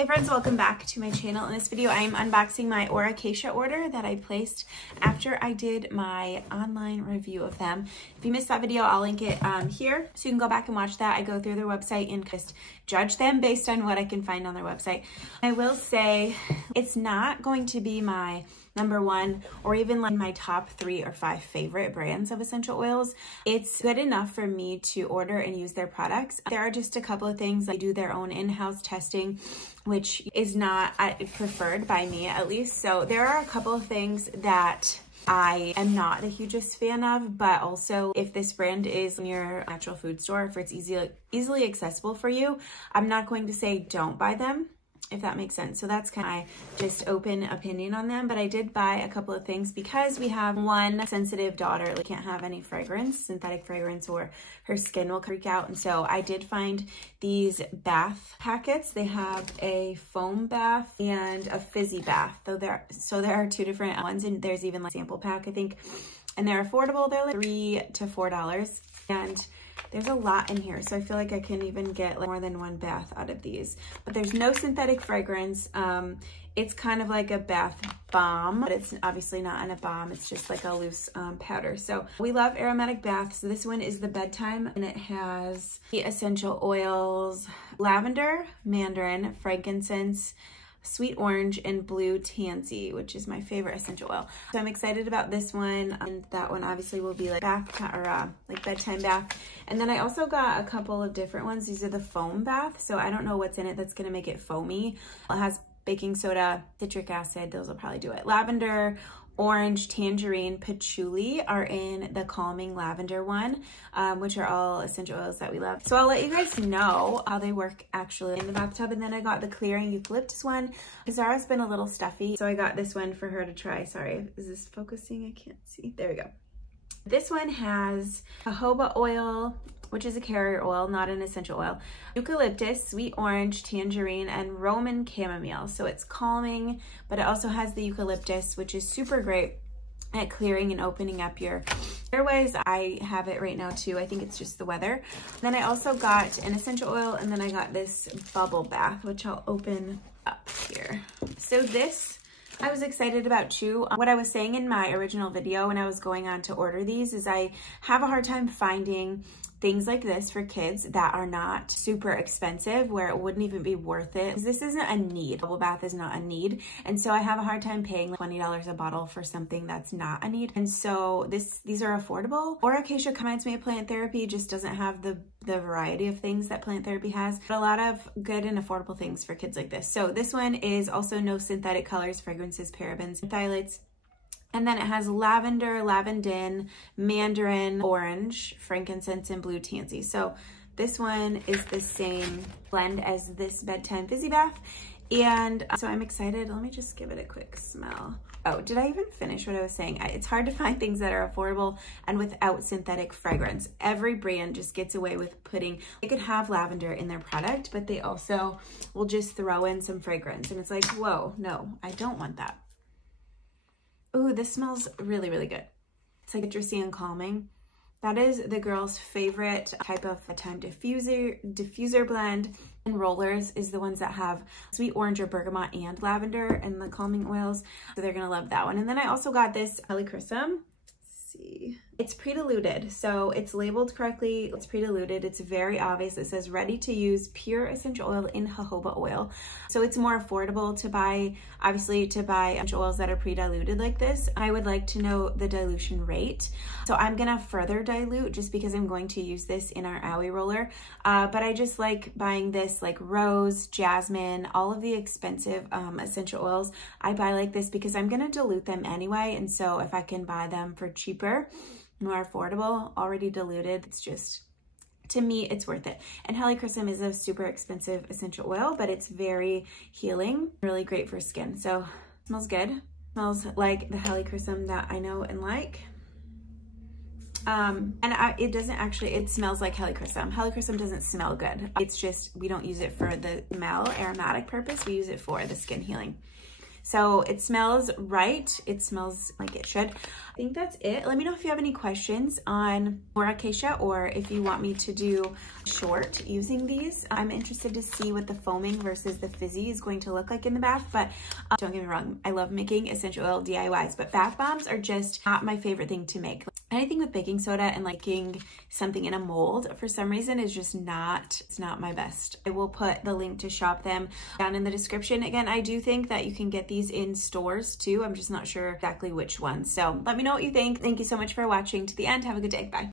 Hey friends, welcome back to my channel. In this video, I am unboxing my Aura Cacia order that I placed after I did my online review of them. If you missed that video, I'll link it here, so you can go back and watch that. I go through their website and just judge them based on what I can find on their website. I will say it's not going to be my number one or even like my top 3 or 5 favorite brands of essential oils. It's good enough for me to order and use their products. There are just a couple of things. They do their own in-house testing, which is not preferred by me at least. So there are a couple of things that I am not the hugest fan of, but also if this brand is in your natural food store, if it's easily accessible for you, I'm not going to say don't buy them, if that makes sense. So that's kind of my just open opinion on them. But I did buy a couple of things because we have one sensitive daughter. Like, can't have any fragrance, synthetic fragrance, or her skin will freak out. And so I did find these bath packets. They have a foam bath and a fizzy bath. So there are 2 different ones, and there's even like a sample pack, I think. And they're affordable. They're like $3 to $4. And there's a lot in here, so I feel like I can even get like more than 1 bath out of these. But there's no synthetic fragrance. It's kind of like a bath bomb, but it's obviously not in a bomb. It's just like a loose powder. So we love aromatic baths. This one is the bedtime, and it has the essential oils, lavender, mandarin, frankincense, sweet orange, and blue tansy, which is my favorite essential oil. So I'm excited about this one, and that one obviously will be like like bedtime bath. And then I also got a couple of different ones. These are the foam bath, so I don't know what's in it that's gonna make it foamy. It has baking soda, citric acid, those will probably do it. Lavender, orange, tangerine, patchouli are in the calming lavender one, which are all essential oils that we love. So I'll let you guys know how they work actually in the bathtub. And then I got the clearing eucalyptus one. Zara's been a little stuffy, so I got this one for her to try. Sorry, is this focusing? I can't see. There we go. This one has jojoba oil, which is a carrier oil, not an essential oil, eucalyptus, sweet orange, tangerine, and Roman chamomile. So it's calming, but it also has the eucalyptus, which is super great at clearing and opening up your airways. I have it right now too. I think it's just the weather. Then I also got an essential oil, and then I got this bubble bath, which I'll open up here. So this I was excited about too. What I was saying in my original video when I was going on to order these is I have a hard time finding things like this for kids that are not super expensive, where it wouldn't even be worth it. This isn't a need. Bubble bath is not a need. And so I have a hard time paying like $20 a bottle for something that's not a need. And so these are affordable. Aura Cacia reminds me of plant therapy, just doesn't have the variety of things that plant therapy has, but a lot of good and affordable things for kids like this. So this one is also no synthetic colors, fragrances, parabens, and phthalates. And then it has lavender, lavandin, mandarin, orange, frankincense, and blue tansy. So this one is the same blend as this bedtime fizzy bath. And so I'm excited. Let me just give it a quick smell. Oh, did I even finish what I was saying? It's hard to find things that are affordable and without synthetic fragrance. Every brand just gets away with they could have lavender in their product, but they also will just throw in some fragrance. And it's like, whoa, no, I don't want that. Ooh, this smells really, really good. It's like citrusy and calming. That is the girl's favorite type of time diffuser blend. And rollers is the ones that have sweet orange or bergamot and lavender and the calming oils. So they're gonna love that one. And then I also got this helichrysum. Let's see. It's pre-diluted, so it's labeled correctly. It's pre-diluted. It's very obvious. It says ready to use pure essential oil in jojoba oil. So it's more affordable to buy, obviously, to buy essential oils that are pre-diluted like this. I would like to know the dilution rate. So I'm gonna further dilute just because I'm going to use this in our owie roller. But I just like buying this, like rose, jasmine, all of the expensive essential oils. I buy like this because I'm gonna dilute them anyway. And so if I can buy them for cheaper, more affordable, already diluted, it's just, to me, it's worth it. And helichrysum is a super expensive essential oil, but it's very healing, really great for skin. So it smells good. It smells like the helichrysum that I know and like. It doesn't actually, it smells like helichrysum. Helichrysum doesn't smell good. It's just, we don't use it for the smell aromatic purpose. We use it for the skin healing. So it smells right. It smells like it should. I think that's it. Let me know if you have any questions on Aura Cacia or if you want me to do short using these. I'm interested to see what the foaming versus the fizzy is going to look like in the bath, but don't get me wrong, I love making essential oil DIYs, but bath bombs are just not my favorite thing to make. Anything with baking soda and liking something in a mold for some reason is just not, it's not my best. I will put the link to shop them down in the description. Again, I do think that you can get these in stores too. I'm just not sure exactly which ones. So let me know what you think. Thank you so much for watching to the end. Have a good day. Bye.